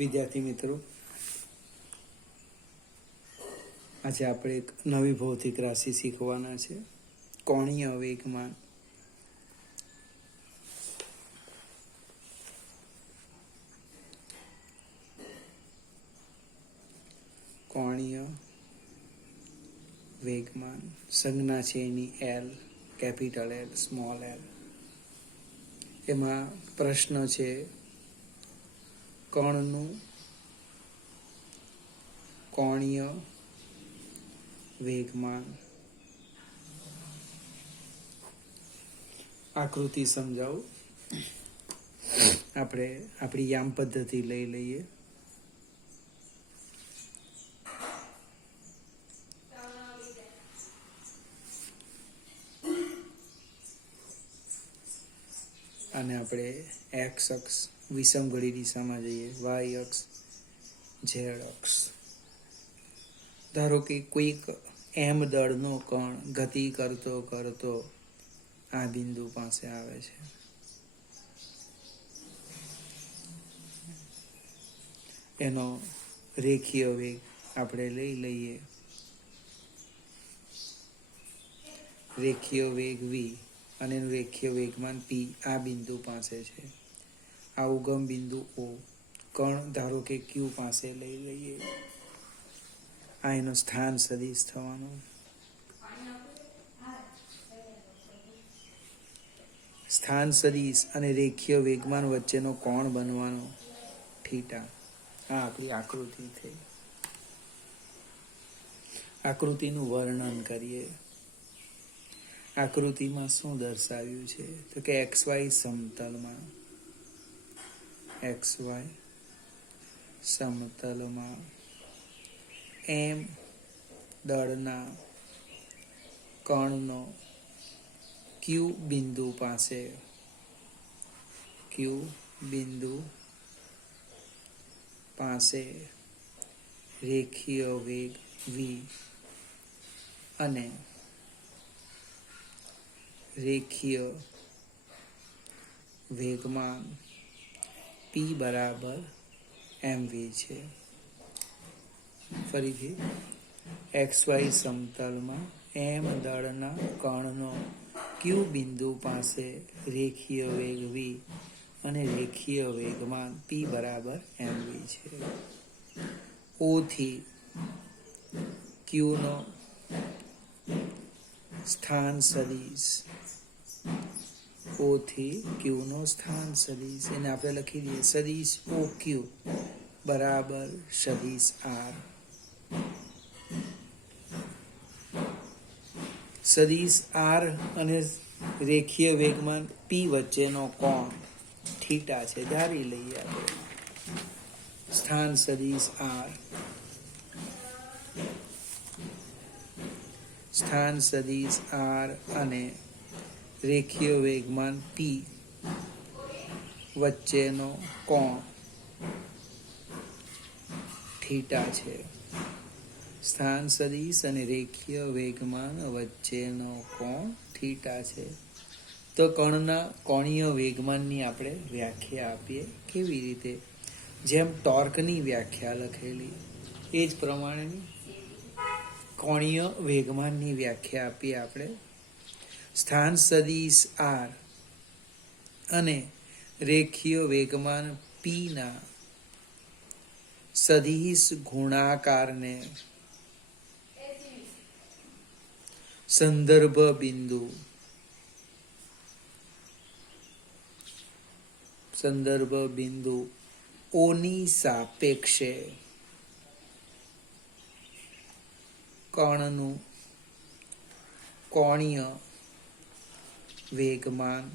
વિદ્યાર્થી મિત્રો, આજે આપણે એક નવી ભૌતિક રાશિ શીખવાના છે, કોણીય વેગમાન. કોણીય વેગમાન સંજ્ઞા છે એની L, capital L, small L. એમાં પ્રશ્ન છે કણનું કોણીય વેગમાન. આકૃતિ સમજાવું. આપણે આપણી યામ પદ્ધતિ લઈ લઈએ. અને આપણે એક્સ અક્ષ વિષમ ઘડી દિશામાં જઈએ, વાય અક્ષ, ઝેડ અક્ષ. ધારો કે કોઈક એમ દળનો કણ ગતિ કરતો કરતો આ બિંદુ પાસે આવે છે. એનો રેખીય વેગ આપણે લઈ લઈએ, રેખીય વેગ વી, અને એનું રેખીય વેગમાન પી આ બિંદુ પાસે છે. આ ઉગમ બિંદુ ઓ, કણ ધારો કે ક્યુ પાસે લઈ લઈએ. આ એનો સ્થાન સદિશ થવાનો. સ્થાન સદિશ અને રેખીય વેગમાન વચ્ચેનો કોણ બનવાનો થીટા. આ આપણી આકૃતિ થઈ. આકૃતિનું વર્ણન કરીએ. આકૃતિમાં શું દર્શાવ્યું છે તો કે એક્સ વાય સમતલમાં, એક્સ વાય સમતલમાં એમ દળના કણનો ક્યુ બિંદુ પાસે, ક્યુ બિંદુ પાસે રેખીય વેગ વી અને રેખીય વેગમાન પી બરાબર mv છે. ફરીથી, એક્સ વાય સમતલમાં એમ દળના કણનો ક્યુ બિંદુ પાસે રેખીય વેગ વી અને રેખીય વેગમાન પી બરાબર mv છે. ઓ થી ક્યુનો સ્થાન સદિશ, ઓ થી ક્યુનો સ્થાન સદિશ, એને આપણે લખી દઈએ સદિશ ઓ ક્યુ બરાબર સદિશ આર. સદિશ આર અને રેખીય વેગમાન પી વચ્ચેનો કોણ થીટા છે, ધારી લઈએ આપણે. સ્થાન સદિશ આર, સ્થાન સદિશ આર અને રેખીય વેગમાન પી વચ્ચેનો કોણ થીટા છે. સ્થાન સદિશ અને રેખીય વેગમાન વચ્ચેનો કોણ થીટા છે. તો કણના કોણીય વેગમાનની આપણે વ્યાખ્યા આપીએ. કેવી રીતે? જેમ ટોર્કની વ્યાખ્યા લખેલી એ જ પ્રમાણેની કોણીય વેગમાનની વ્યાખ્યા આપીએ આપણે. સ્થાન સદિશ આર અને રેખીય વેગમાન પી ના સદિશ ગુણાકારને સંદર્ભ બિંદુ, સંદર્ભ બિંદુ ઓની સાપેક્ષે કણનું કોણીય વેગમાન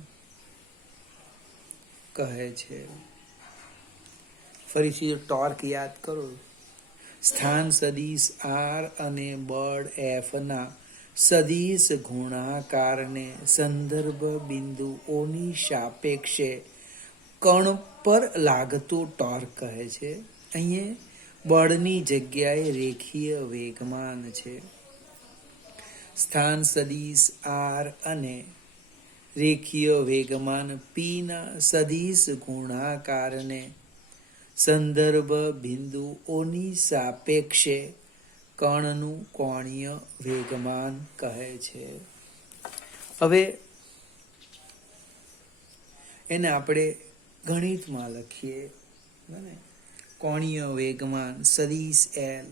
કહે છે. ફરીથી ટોર્ક યાદ કરો. સ્થાન સદિશ આર અને બળ એફ ના સદિશ ગુણાકારને સંદર્ભ બિંદુઓની સાપેક્ષે કણ પર લાગતું ટોર્ક કહે છે. અહીંયા બળની જગ્યાએ રેખીય વેગમાન છે. સ્થાન સદિશ આર અને રેખીય વેગમાન પીના સદિશ ગુણાકારને સંદર્ભ બિંદુઓની સાપેક્ષે કણનું કોણીય વેગમાન કહે છે. હવે એને આપણે ગણિતમાં લખીએ. કોણીય વેગમાન સદિશ એલ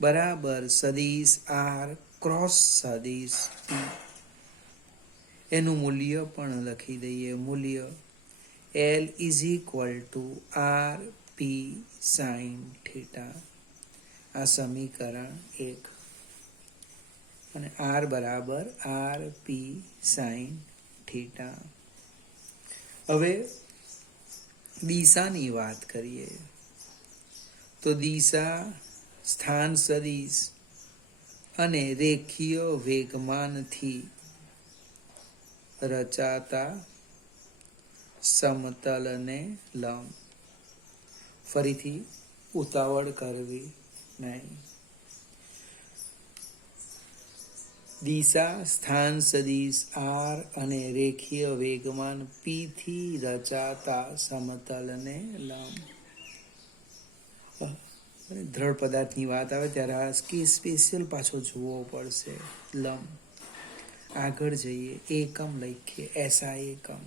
બરાબર સદિશ આર ક્રોસ સદિશ પી. એનું મૂલ્ય પણ લખી દઈએ. મૂલ્ય L is equal to R P sine theta. આ સમીકરણ 1 અને આર બરાબર આર પી સાઇન થીટા. હવે દિશાની વાત કરીએ તો દિશા સ્થાન સદિશ અને રેખીય વેગમાનથી રચાતા સમતલને લંબ. ફરીથી ઉતાવળ કરવી નહીં. દિશા સ્થાન સદિશ આર અને રેખીય વેગમાન પી થી રચાતા સમતલને લંબ. દ્રઢ પદાર્થની વાત આવે ત્યારે આ સ્પેશિયલ પાછો જોવો પડશે. લંબ. આગળ જઈએ. એકમ લખીએ. એસઆઈ એકમ.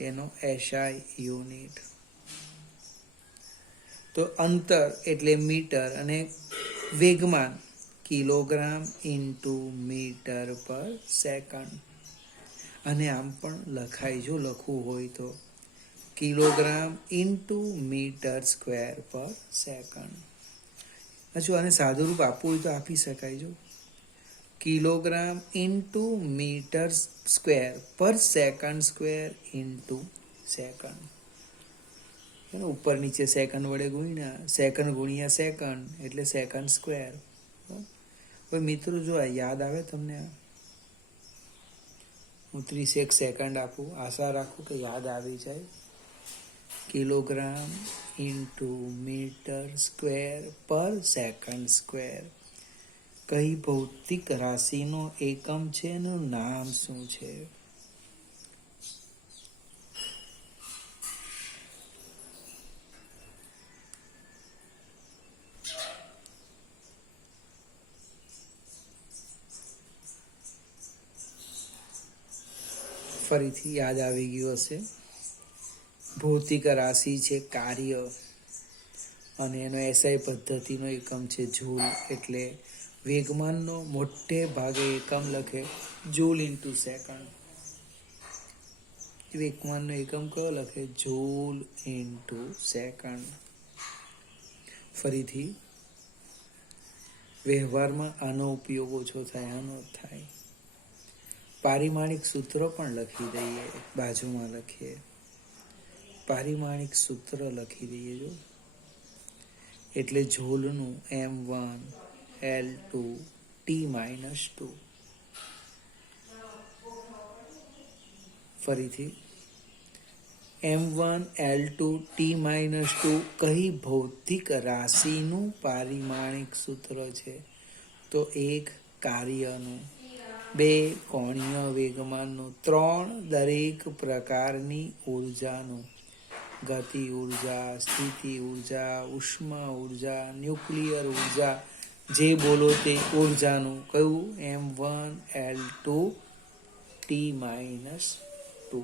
એનો એસઆઈ યુનિટ. તો અંતર એટલે મીટર અને વેગમાન કિલોગ્રામ ઇન્ટુ મીટર પર સેકન્ડ. અને આમ પણ લખાય, જો લખવું હોય તો કિલોગ્રામ ઇન્ટુ મીટર સ્ક્વેર પર સેકન્ડ. હજુ આને સાદું રૂપ આપવું હોય તો આપી શકાય. જો કિલોગ્રામ ઇન્ટુ મીટર સ્ક્વેર પર સેકન્ડ સ્ક્વેર ઇન્ટુ સેકન્ડ. ઉપર નીચે સેકન્ડ વડે ગુણ્યા સેકન્ડ ગુણ્યા સેકન્ડ એટલે સેકન્ડ સ્ક્વેર. હવે મિત્રો જો આ યાદ આવે તમને, હું 30 સેકન્ડ આપું, આશા રાખું કે યાદ આવી જાય. કિલોગ્રામ ઇન્ટુ મીટર સ્ક્વેર પર સેકન્ડ સ્ક્વેર. કઈ ભૌતિક રાશિનો એકમ છે, એનું નામ શું છે? ફરીથી યાદ આવી ગયું હશે. ભૌતિક રાશિ છે કાર્ય અને એનો એસઆઈ પદ્ધતિનો એકમ છે જૂલ. એટલે વેગમાનનો મોટે ભાગે એકમ લખે જૂલ ઇન્ટુ સેકન્ડ. વેગમાનનો એકમ કયો લખે? Joule into second. ફરીથી વ્યવહારમાં આનો ઉપયોગ ઓછો થાય, આનો થાય. પારિમાણિક સૂત્ર પણ લખી દઈએ. બાજુમાં લખીએ. પારિમાણિક સૂત્ર લખી દઈએ. જો એટલે ઝોલનું M1 L2 T-2. ફરીથી M1 L2 T-2 કઈ ભૌતિક રાશિનું પારિમાણિક સૂત્ર છે? તો 1 કાર્યનું, 2 કોણીય વેગમાનનું, 3 દરેક પ્રકારની ઉર્જાનું. ગતિ ઉર્જા, સ્થિતિ ઉર્જા, ઉષ્મા ઉર્જા, ન્યુક્લિયર ઉર્જા, જે બોલો તે ઉર્જાનું. કયું? M1 L2 T-2.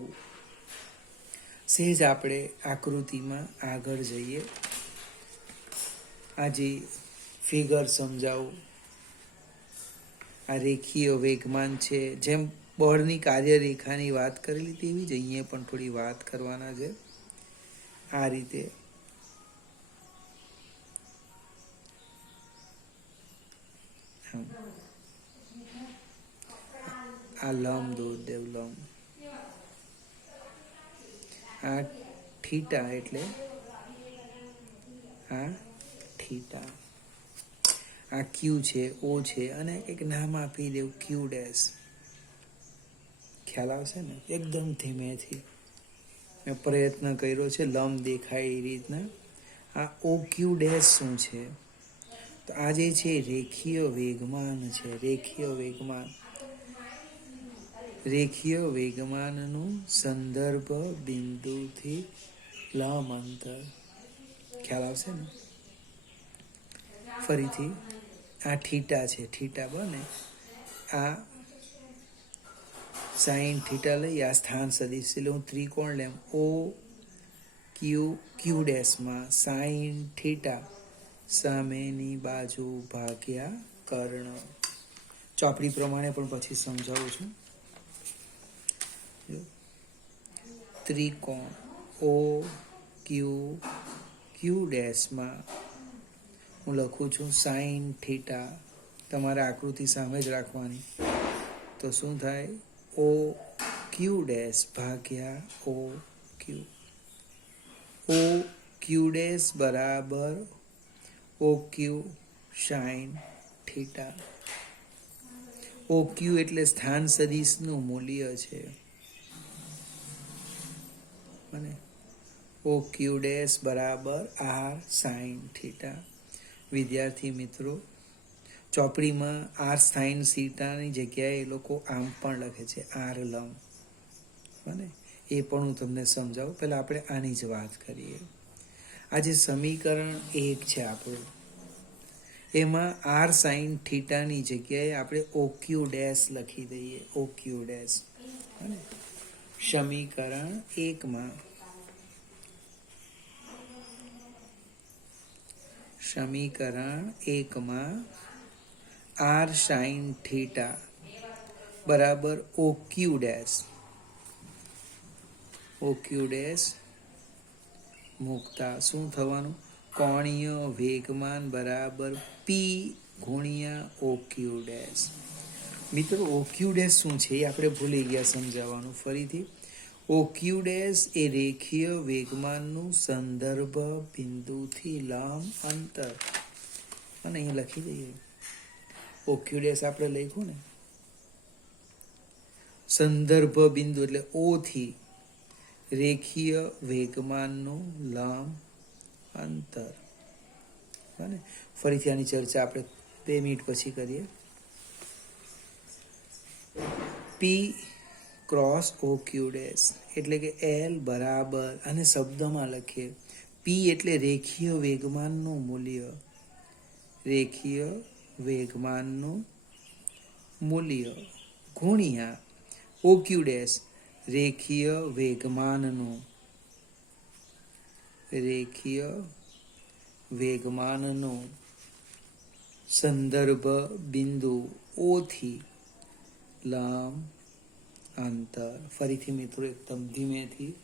સહેજ આપણે આકૃતિમાં આગળ જઈએ. આજે ફિગર સમજાવું. આ રેખીય વેગમાન છે. જેમ બળની કાર્યરેખાની વાત કરેલી તેવી જ અહીંયા પણ થોડી વાત કરવાના છે. આ રીતે આ લંબ દો દેવ લંબ. આ થીટા એટલે આ થીટા. આ ક્યુ છે, ઓ છે, અને એક નામ આપી દેવું ક્યુ ડેશ. ખ્યાલ આવશે ને? એકદમ ધીમેથી મેં પ્રયત્ન કર્યો છે લંબ દેખાય એ રીતના. આ ઓ ક્યુ ડેશ શું છે? તો આ જે છે રેખીય વેગમાન છે. રેખીય વેગમાન રેખીય વેગમાનનું સંદર્ભ બિંદુથી લંબ અંતર. ખ્યાલ આવશે ને? ફરીથી આ થીટા છે, થીટા બને આ સાઈન થીટા લઈ આ સ્થાન સદિશ એટલે હું ત્રિકોણ લેમ ઓ ક્યુ ડેશમાં સાઈન થીટા સામેની બાજુ ભાગ્યા કર્ણ. ચોપડી પ્રમાણે પણ પછી સમજાવું છું. ત્રિકોણ ઓ ક્યુ ડેશમાં હું લખું છું સાઈન થીટા. તમારે આકૃતિ સામે જ રાખવાની. તો શું થાય? ઓ ક્યુ ડેશ ભાગ્યા ઓ ક્યુ. ઓ ક્યુ ડેશ બરાબર ઓ ક્યુ સાઈન થીટા. ઓ ક્યુ એટલે સ્થાન સદિશનું મૂલ્ય છે. અને ઓ ક્યુ ડેશ બરાબર આર સાઈન થીટા. વિદ્યાર્થી મિત્રો, ચોપડીમાં આર સાઈન થીટાની જગ્યાએ એ લોકો આમ પણ લખે છે આર લંબ. બને એ પણ હું તમને સમજાવું. પહેલાં આપણે આની જ વાત કરીએ. આ જે સમીકરણ 1 છે આપણું, એમાં આર સાઈન થીટાની જગ્યાએ આપણે ઓ ક્યુ ડેશ લખી દઈએ. ઓ ક્યુ ડેશ. બને સમીકરણ 1માં આર સાઈન થીટા બરાબર ઓ ક્યુ ડેશ મૂકતા શું થવાનું? કોણીય વેગમાન બરાબર પી ગુણ્યા ઓ ક્યુ ડેશ. મિત્રો, ઓ ક્યુ ડેશ શું છે એ આપણે ભૂલી ગયા સમજાવવાનું. ફરીથી, ઓ ક્યુ ડેશ એ રેખીય વેગમાનનું સંદર્ભ બિંદુથી લંબ અંતર. અને અહીં લખી દઈએ. ઓ ક્યુ ડેશ આપણે લખ્યું ને, સંદર્ભ બિંદુ એટલે ઓ થી રેખીય વેગમાનનું લંબ અંતર. બને ફરીથી આની ચર્ચા આપણે 2 મિનિટ પછી કરીએ. પી ક્રોસ ઓ ક્યુ ડેશ એટલે કે એલ બરાબર, અને શબ્દમાં લખીએ પી એટલે રેખીય વેગમાનનું મૂલ્ય. રેખીય વેગમાનનું મૂલ્ય ગુણ્યા ઓ ક્યુ ડેશ રેખીય વેગમાનનું સંદર્ભ બિંદુ ઓ થી લંબ અંતર. ફરીથી મિત્રો એકદમ ધીમેથી.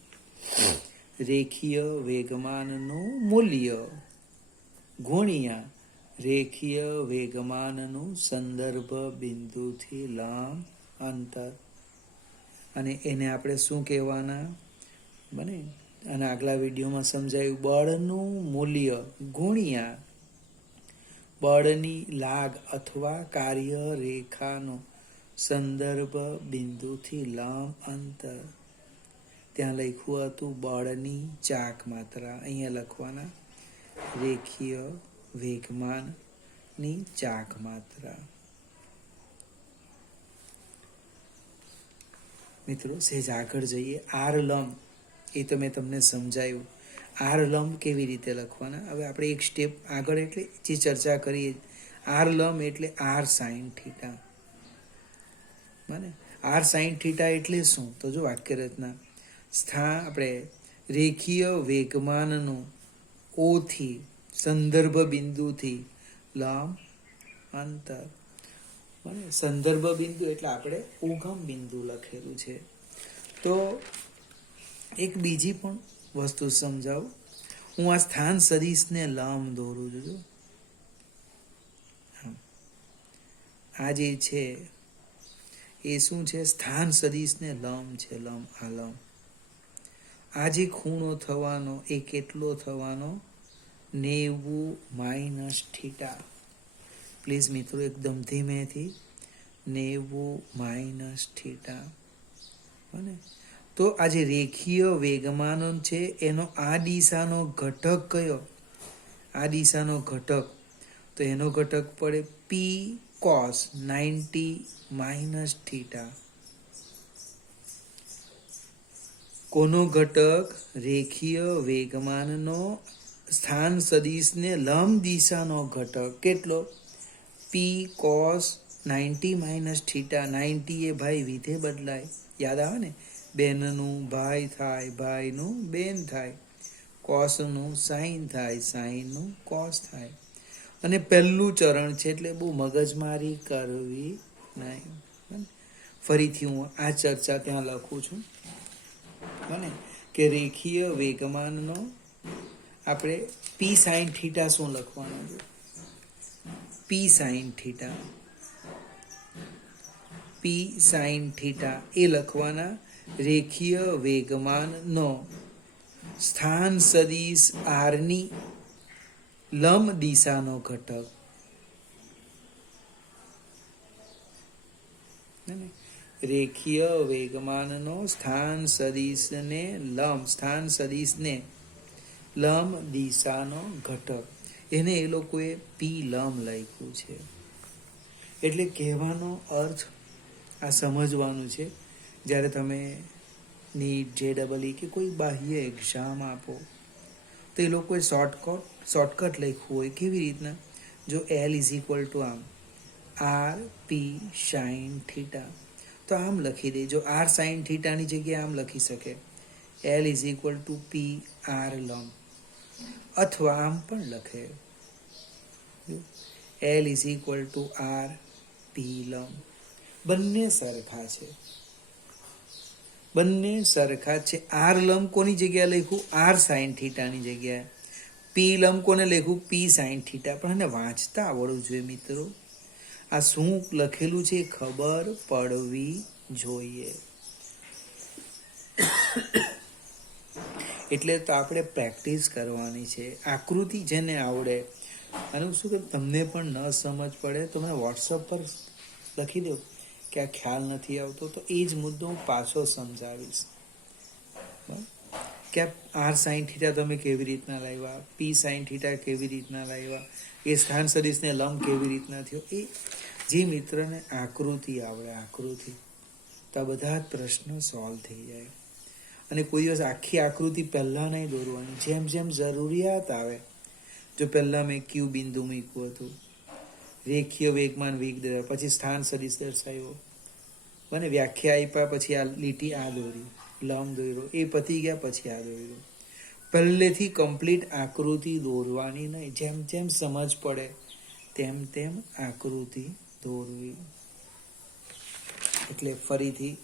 રેખીય વેગમાનનું મૂલ્ય ગુણ્યા રેખીય વેગમાનનું સંદર્ભ બિંદુથી લંબ અંતર. અને એને આપણે શું કહેવાના? બને અને આગલા વિડીયોમાં સમજાયું બળનું મૂલ્ય ગુણ્યા બળની લાગ અથવા કાર્ય રેખાનો સંદર્ભ બિંદુથી લંબ અંતર. ત્યાં લખ્યું હતું બળની ચાક માત્રા. અહીંયા લખવાના રેખીય વેગમાનની ચાક માત્રા. મિત્રો, સહેજ આગળ જઈએ. આર લંબ એ તો મેં તમને સમજાયું. આર લંબ કેવી રીતે લખવાના? હવે આપણે એક સ્ટેપ આગળ એટલે જે ચર્ચા કરીએ. આર લંબ એટલે આર સાઈન થીટા. બને આર સાઈન થીટા એટલે શું? તો જો વાક્ય રચના આપણે રેખીય વેગમાનનું ઓ થી સંદર્ભ બિંદુથી લંબ અંતર. બને સંદર્ભ બિંદુ એટલે આપણે ઉગમ બિંદુ લખેલું છે. તો એક બીજી પણ વસ્તુ સમજાવું. હું આ સ્થાન સદિશને લંબ દોરું છું. આ જે છે એ શું છે? સ્થાન સદિશને લંબ છે. લંબ આ લંબ. આ જે ખૂણો થવાનો એ કેટલો થવાનો? 90 - થીટા. પ્લીઝ મિત્રો એકદમ ધીમેથી. 90 - થીટા. બને તો આ જે રેખીય વેગમાન છે એનો આ દિશાનો ઘટક કયો? આ દિશાનો ઘટક, તો એનો ઘટક પડે પી કોસ 90 - થીટા. કોનો ઘટક? રેખીય વેગમાનનો સ્થાન સદિશને લંબ દિશાનો ઘટક. કેટલો? પી કોસ 90 - થીટા. 90 એ ભાઈ વિધે બદલાય, યાદ આવે ને? બેનનું ભાઈ થાય, ભાઈનું બેન થાય. કોસનું સાઈન થાય, સાઈનનું કોસ થાય. અને પહેલું ચરણ છે એટલે બહુ મગજમારી કરવી નહીં. ફરીથી હું આ ચર્ચા ત્યાં લખું છું બને કે રેખીય વેગમાનનો આપણે પી સાઈન થીટા શું લખવાનું છે? પી સાઈન થીટા, પી સાઈન થીટા એ લખવાના. રેખીય વેગમાનનો સ્થાન સદિશ આરની લંબ દિશાનો ઘટક. રેખીય વેગમાનનો સ્થાન સદિશને લંબ દિશાનો ઘટક. એને એ લોકોએ પી લંબ લખ્યું છે. એટલે કહેવાનો અર્થ આ સમજવાનું છે. જ્યારે તમે નીટ, JEE કે કોઈ બાહ્ય એક્ઝામ આપો તો એ લોકોએ શોર્ટકટ લખ્યું હોય. કેવી રીતના? જો L = આમ RP sin થીટા તો આમ લખી દે. જો R sin થીટાની જગ્યાએ આમ લખી શકે, L = P R લંબ. અથવા આમ પણ લખે, L = R P લંબ. બંને સરખા છે, બંને સરખા છે. આર લંબ કોની જગ્યાએ લખ્યું? R sin થીટાની જગ્યાએ. પી લંબ કોને લખ્યું? P sin theta. પણ એને વાંચતા આવડવું જોઈએ મિત્રો. આ શું લખેલું છે ખબર પડવી જોઈએ. એટલે તો આપણે પ્રેક્ટિસ કરવાની છે. આકૃતિ જેને આવડે, અને શું કે તમને પણ ન સમજ પડે તો મને વોટ્સઅપ પર લખી દો કે આ ખ્યાલ નથી આવતો, તો એ જ મુદ્દો હું પાછો સમજાવીશ કે R sin થીટા તમે કેવી રીતના લાવ્યા, P sin થીટા કેવી રીતના લાવ્યા, એ સ્થાન સદિશને લંબ કેવી રીતના થયો. એ જે મિત્રને આકૃતિ આવડે, આકૃતિ, તો આ બધા જ પ્રશ્નો સોલ્વ થઈ જાય. અને કોઈ દિવસ આખી આકૃતિ પહેલાં નહીં દોરવાની, જેમ જેમ જરૂરિયાત આવે. જો પહેલાં મેં ક્યુ બિંદુ મૂક્યું હતું, રેખીય વેગમાન વેગ દર્શાવ્યો, પછી સ્થાન સદિશ દર્શાવ્યો, મને વ્યાખ્યા આપ્યા, પછી આ લીટી આ દોરી, લંબ દોર્યો, એ પતી ગયા, પછી આ દોર્યો. પહેલેથી કમ્પ્લીટ આકૃતિ દોરવાની નહીં, જેમ જેમ સમજ પડે તેમ તેમ આકૃતિ દોરવી. એટલે ફરીથી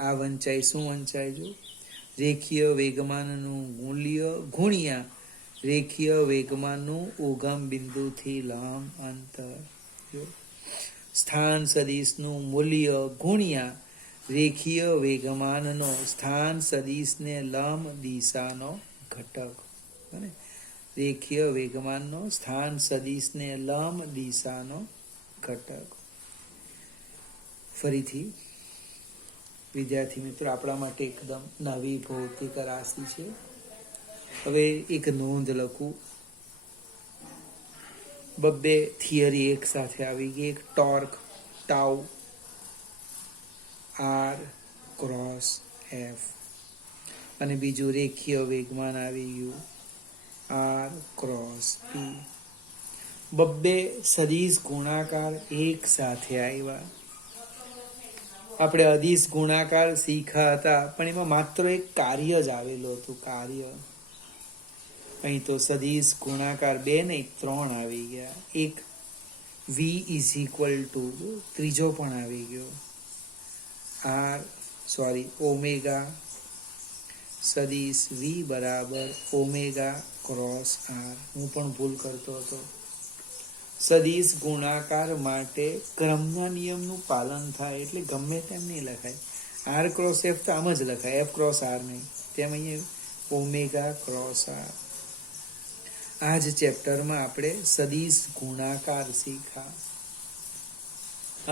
આ વંચાય શું વંચાય? જો રેખીય વેગમાનનું મૂલ્ય ગુણ્યા રેખીય વેગમાનનું ઉગમ બિંદુથી લંબ અંતર. જો સ્થાન સદિશનું મૂલ્ય ગુણ્યા રેખીય વેગમાનનો સ્થાન સદિશને લંબ દિશાનો ઘટક. અને રેખીય વેગમાનનો સ્થાન સદિશને લંબ દિશાનો ઘટક. ફરીથી વિદ્યાર્થી મિત્રો, આપણા માટે એકદમ નવી ભૌતિક રાશિ છે. હવે એક નોંધ લખું. બબ્બે થિયરી એક સાથે આવી ગઈ. એક torque tau R cross F, અને બીજું રેખીય વેગમાન આવી ગયું R ક્રોસ P. બબ્બે સદિશ ગુણાકાર એક સાથે આવ્યા. આપણે અદિશ ગુણાકાર શીખ્યા હતા, પણ એમાં માત્ર એક કાર્ય જ આવેલું હતું, કાર્ય. અહીં તો સદિશ ગુણાકાર 2 નહીં 3 આવી ગયા. એક V = ત્રીજો પણ આવી ગયો, ઓમેગા સદિશ V = ઓમેગા ક્રોસ R. હું પણ ભૂલ કરતો હતો. સદિશ ગુણાકાર માટે ક્રમના નિયમનું પાલન થાય, એટલે ગમે તેમ નહીં લખાય. R ક્રોસ F તો આમ જ લખાય, F ક્રોસ R નહીં. તેમ અહીંયા ઓમેગા ક્રોસ R. આ જ ચેપ્ટરમાં આપણે સદિશ ગુણાકાર શીખ્યા,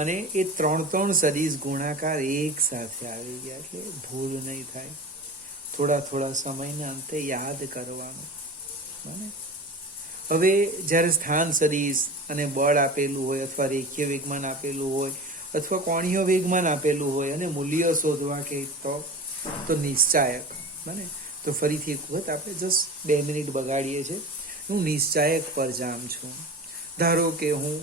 અને એ 3 સદિશ ગુણાકાર એક સાથે આવી ગયા. એટલે ભૂલ નહીં થાય. થોડા સમયના અંતે યાદ કરવાનું. હવે જ્યારે સ્થાન સદિશ અને બળ આપેલું હોય, અથવા રેખીય વેગમાન આપેલું હોય, અથવા કોણીય વેગમાન આપેલું હોય, અને મૂલ્ય શોધવા કે તો નિશ્ચાયક બને. તો ફરીથી એક વખત આપણે જસ્ટ 2 મિનિટ બગાડીએ છીએ. હું નિશ્ચાયક પર જામ છું. ધારો કે હું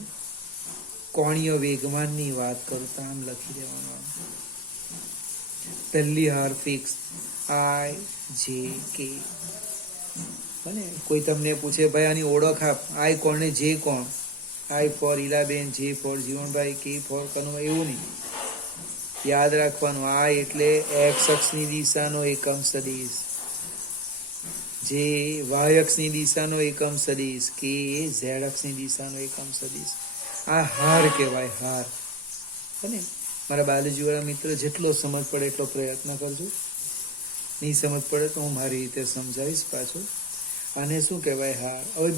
કોણીય વેગમાનની વાત કરું તો આમ લખી દેવાનું. પહેલી હાર ફિક્સ આઈ જે કે. બને. કોઈ તમને પૂછે ભાઈ આની ઓળખ આપ, આઈ કોણ ને જે કોણ? આઈ ફોર ઈલાબેન, જે ફોર જીવનભાઈ, કે ફોર કનુભાઈ, એવું નહીં. યાદ રાખવાનું, આઈ એટલે એક્સ અક્ષની દિશાનો એકમ સદિશ, જે વાય અક્ષની દિશાનો એકમ સદિશ, કે ઝેડ અક્ષની દિશાનો એકમ સદિશ. આ હાર કહેવાય, હાર. બને. મારા બાયોલોજીવાળા મિત્ર જેટલો સમજ પડે એટલો પ્રયત્ન કરજો. નહીં સમજ પડે તો હું મારી રીતે સમજાવીશ પાછો. આને શું કહેવાય? હાર. હવે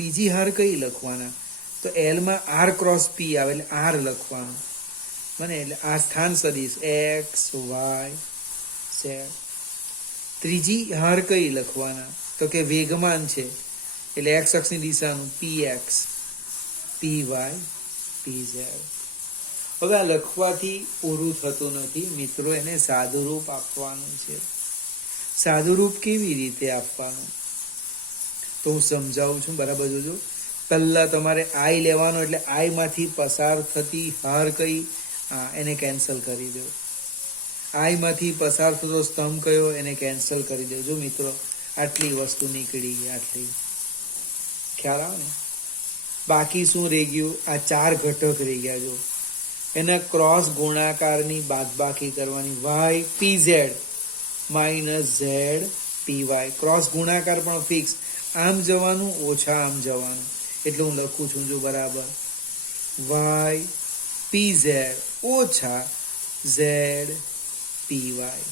બીજી હાર કઈ લખવાના? તો એલમાં આર ક્રોસ પી આવે એટલે આર લખવાનું. બને. એટલે આ સ્થાન સદિશ એક્સ વાય ઝેડ. ત્રીજી હાર કઈ લખવાના? તો કે વેગમાન છે એટલે એક્સ અક્ષની દિશાનું P x, P Y, P Z. હવે આ લખવાથી પૂરું થતું નથી મિત્રો, એને સાદુરૂપ આપવાનું છે. સાદુરૂપ કેવી રીતે આપવાનું તો હું સમજાવું છું, બરાબર જોજો. પહેલા તમારે આઈ લેવાનો એટલે આઈ માંથી પસાર થતી હાર કઈ? એને કેન્સલ કરી દો. આઈ માંથી પસાર થતો સ્તંભ કયો? એને કેન્સલ કરી દો. જો મિત્રો આટલી વસ્તુ નીકળી ગઈ, આટલી. ખ્યાલ આવે ને? બાકી શું રહી ગયું? આ 4 ઘટક રહી ગયા. જો એના ક્રોસ ગુણાકારની બાદબાકી કરવાની. Y P Z minus Z P Y. Cross ગુણાકાર પણ ફિક્સ, આમ જવાનું ઓછા આમ જવાનું. એટલે હું લખું છું જો બરાબર, વાય પી ઝેડ ઓછા ઝેડ પી વાય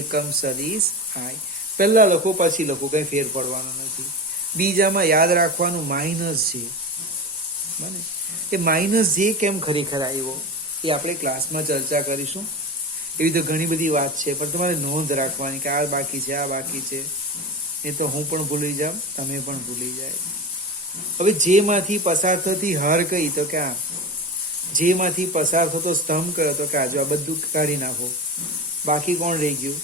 એકમ સદિશ આઈ. પહેલા લખો પછી લખો, કઈ ફેર પડવાનો નથી. બીજામાં યાદ રાખવાનું માઇનસ જે. બને. એ માઇનસ જે કેમ ખરેખર આવ્યો એ આપણે ક્લાસમાં ચર્ચા કરીશું. એવી તો ઘણી બધી વાત છે, પણ તમારે નોંધ રાખવાની કે આ બાકી છે, આ બાકી છે. એ તો હું પણ ભૂલી જાઉં, તમે પણ ભૂલી જાય. હવે જેમાંથી પસાર થતી હાર કઈ? તો કે આ. જેમાંથી પસાર થતો સ્તંભ કયો? તો કે આ. જો આ બધું કાઢી નાખો. બાકી કોણ રહી ગયું?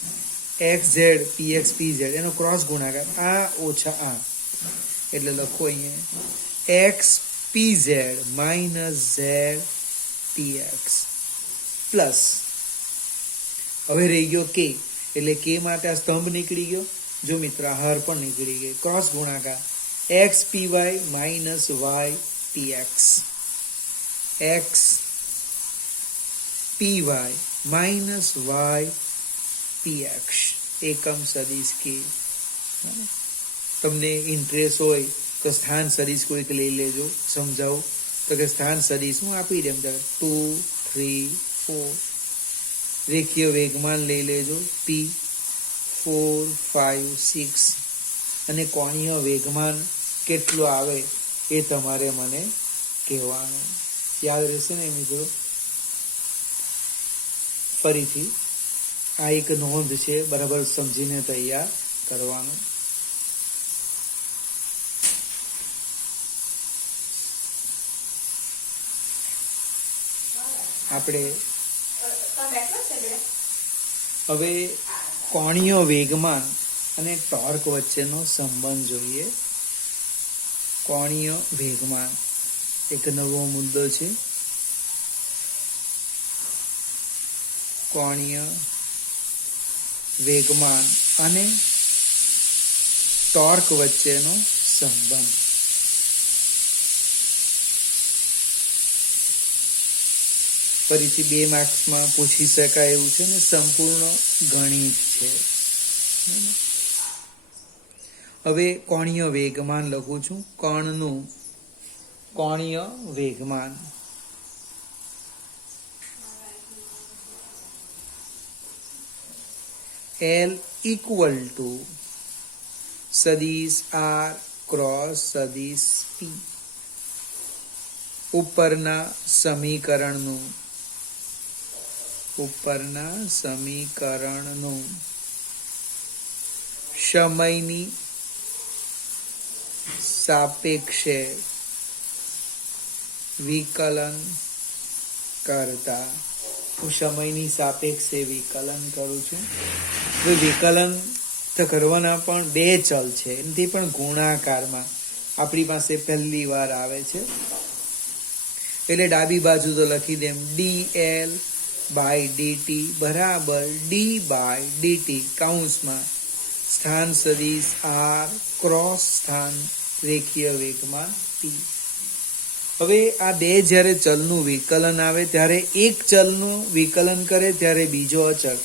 X Z P X P Z. એનો ક્રોસ ગુણાકાર આ ઓછા આ. એટલે લખો અહીંયા X P Z minus Z P x plus. હવે રહી ગયો કે, એટલે કે માટે આ સ્તંભ નીકળી ગયો. જો મિત્ર હાર પણ નીકળી ગઈ. ક્રોસ ગુણાકાર X P Y minus Y P X, X P Y minus Y P X એકમ સદિશ કે. તમને ઇન્ટરેસ્ટ હોય તો સ્થાન સદિશ કોઈક લઈ લેજો, સમજાવું. તો કે સ્થાન સદિશ હું આપી દઉં, 2 3 4. રેખીય વેગમાન લઈ લેજો પી 4 5 6. અને કોણીય વેગમાન કેટલું આવે એ તમારે મને કહેવાનું. યાદ રહેશે ને મિત્રો? ફરીથી આ એક નોંધ છે, બરાબર સમજીને તૈયાર કરવાનું. આપણે હવે કોણીય વેગમાન અને ટોર્ક વચ્ચેનો સંબંધ જોઈએ. કોણીય વેગમાન એક નવો મુદ્દો છે. કોણીય વેગમાન અને ટોર્ક વચ્ચેનો સંબંધ. ફરીથી 2 માર્ક્સમાં પૂછી શકાય એવું છે ને, સંપૂર્ણ ગણિત છે. હવે કોણીય વેગમાન લખું છું. કણનું કોણીય વેગમાન L ઇક્વલ ટુ સદિશ R ક્રોસ સદિશ P. ઉપરના સમીકરણનું સમયની સાપેક્ષે વિકલન કરતા. હું સમયની સાપેક્ષે વિકલન કરું છું. વિકલન તો કરવાના પણ બે ચલ છે, તે પણ ગુણાકારમાં આપણી પાસે પહેલી વાર આવે છે. એટલે ડાબી બાજુ તો લખી દેમ dl બાય dt બરાબર d બાય dt કૌંસમાં સ્થાન સદિશ r ક્રોસ સ્થાન રેખીય વેગમાન t. હવે આ બે જ્યારે ચલનું વિકલન આવે ત્યારે એક ચલનું વિકલન કરે ત્યારે બીજો અચળ,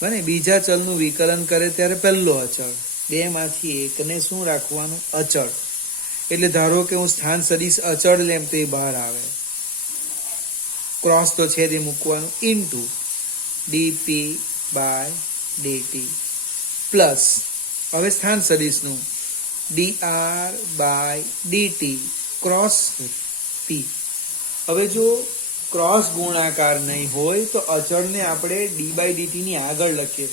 બને બીજા ચલનું વિકલન કરે ત્યારે પહેલો અચળ, બેમાંથી એકને શું રાખવાનું? અચળ. એટલે ધારો કે હું સ્થાન સદિશ અચળ લેમ તો એ બહાર આવે, ક્રોસ તો છે તે મૂકવાનું, into dp by dt plus હવે સ્થાન સદિશનું dr by dt cross p. હવે જો ક્રોસ ગુણાકાર નહીં હોય તો અચળને આપણે d બાય dt ની આગળ લખીએ,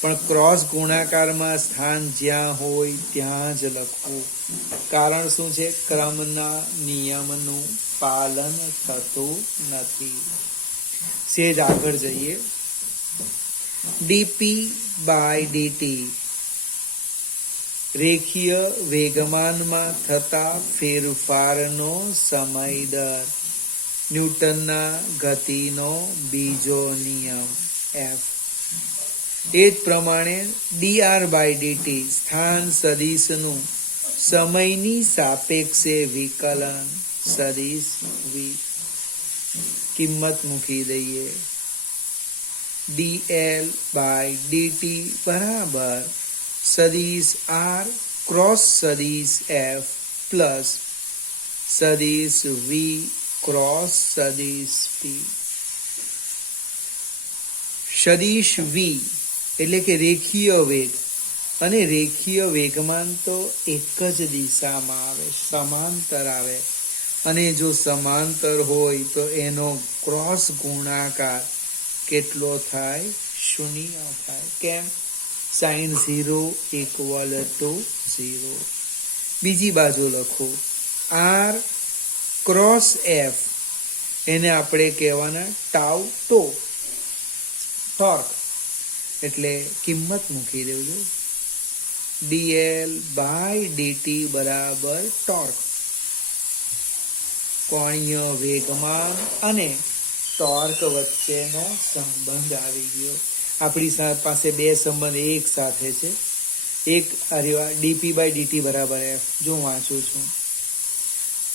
પણ ક્રોસ ગુણાકારમાં સ્થાન જ્યાં હોય ત્યાં જ લખવું. કારણ શું છે? ક્રમના નિયમનું પાલન થતું નથી. સેજ આગળ જઈએ. dp બાય dt રેખીય વેગમાનમાં થતા ફેરફારનો સમય દર, ન્યૂટનના ગતિનો બીજો નિયમ F. એ જ પ્રમાણે dr બાય dt સ્થાન સદિશનું સમયની સાપેક્ષે વિકલન સદિશ v. કિંમત મૂકી દઈએ. dl બાય dt બરાબર સદિશ r ક્રોસ સદિશ f પ્લસ સદિશ v ક્રોસ સદિશ p. સદિશ v એટલે કે રેખીય વેગ અને રેખીય વેગમાન તો એક જ દિશામાં આવે, સમાંતર આવે, અને જો સમાંતર હોય તો એનો ક્રોસ ગુણાકાર કેટલો થાય? શૂન્ય થાય. કેમ? sin 0 equal to 0. બીજી બાજુ લખો r ક્રોસ f, એને આપણે કહેવાના ટાઉ ટો, ટોર્ક. એટલે કિંમત મૂકી દેજો. dl બાય dt બરાબર ટોર્ક. કોણીય વેગમાન અને ટોર્ક વચ્ચેનો સંબંધ આવી ગયો. આપણી પાસે બે સંબંધ એક સાથે છે. એક dp બાય dt બરાબર f. જો વાંચું છું,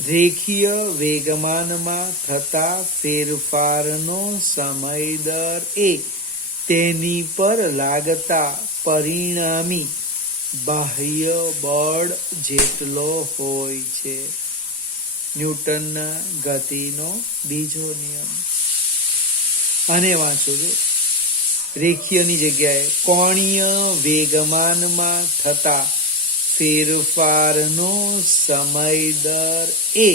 રેખીય વેગમાનમાં થતા ફેરફારનો સમય દર એ તેની પર લાગતા પરિણામી બાહ્ય બળ જેટલો હોય છે. ન્યૂટનના ગતિનો બીજો નિયમ. આને વાંચો છો, રેખીયની જગ્યાએ કોણીય વેગમાનમાં થતા ફેરફારનો સમય દર એ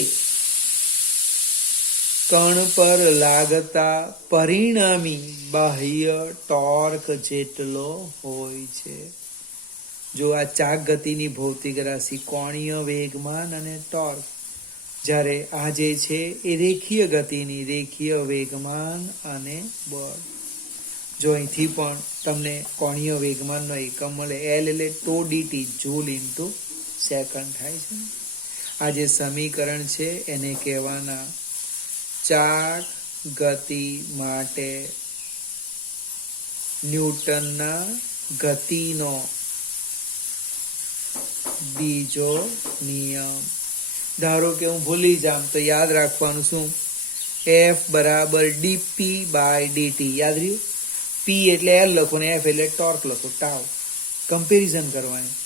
કણ પર લાગતા પરિણામી બાહ્ય ટોર્ક જેટલો હોય છે. જો આ ચાક ગતિની ભૌતિક રાશિ કોણીય વેગમાન અને ટોર્ક, જ્યારે આ જે છે એ રેખીય ગતિની રેખીય વેગમાન અને બળ. જો અહીંથી પણ તમને કોણીય વેગમાનનો એકમ મળે, L એટલે ટો dt જૂલ ઇન્ટુ સેકન્ડ થાય છે. આ જે સમીકરણ છે એને કહેવાના ચાક ગતિ માટે ન્યૂટનના ગતિનો બીજો નિયમ. ધારો કે હું ભૂલી જામ તો યાદ રાખવાનું શું? F બરાબર dp બાય dt. યાદ રહ્યું? p એટલે L લખો ને F એટલે ટોર્ક લખો, ટાઉ. કમ્પેરિઝન કરવાની,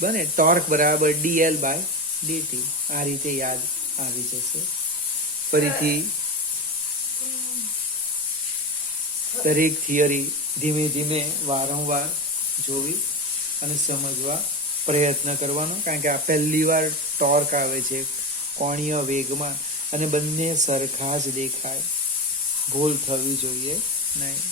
બને. ટોર્ક બરાબર dl બાય dt. આ રીતે યાદ આવી જશે. ફરીથી દરેક થિયરી ધીમે ધીમે વારંવાર જોવી અને સમજવા પ્રયત્ન કરવાનો, કારણ કે આ પહેલી વાર ટોર્ક આવે છે કોણીય વેગમાં, અને બંને સરખા જ દેખાય. ભૂલ થવી જોઈએ નહીં.